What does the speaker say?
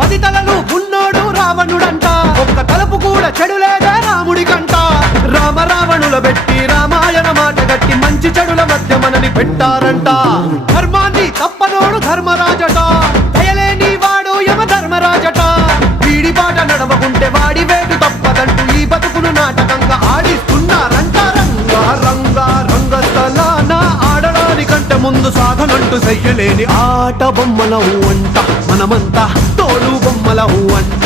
10 తలలు ఉన్నోడు రావణుడంట, ఒక్క తలుపు కూడా చెడులేదే రాముడికంట. రామ రావణుల పెట్టి రామాయణ మాట గట్టి మంచి చెడుల మధ్య మనని పెట్టారంట. ధర్మాన్ని తప్పనోడు ధర్మరాజట, దయలేని వాడు యమ ధర్మరాజట. వీడి బాట నడవకుంటే వాడి వేటు తప్పదంటూ ఈ బతుకును నాటకంగా ఆడిస్తున్నారంట. రంగా రంగా రంగస్థలాన ఆడడానికంటే ముందు సాధనంటూ చెయ్యలేని ఆట బొమ్మలవు అంట. మనమంతా తోలు బొమ్మలవు అంట.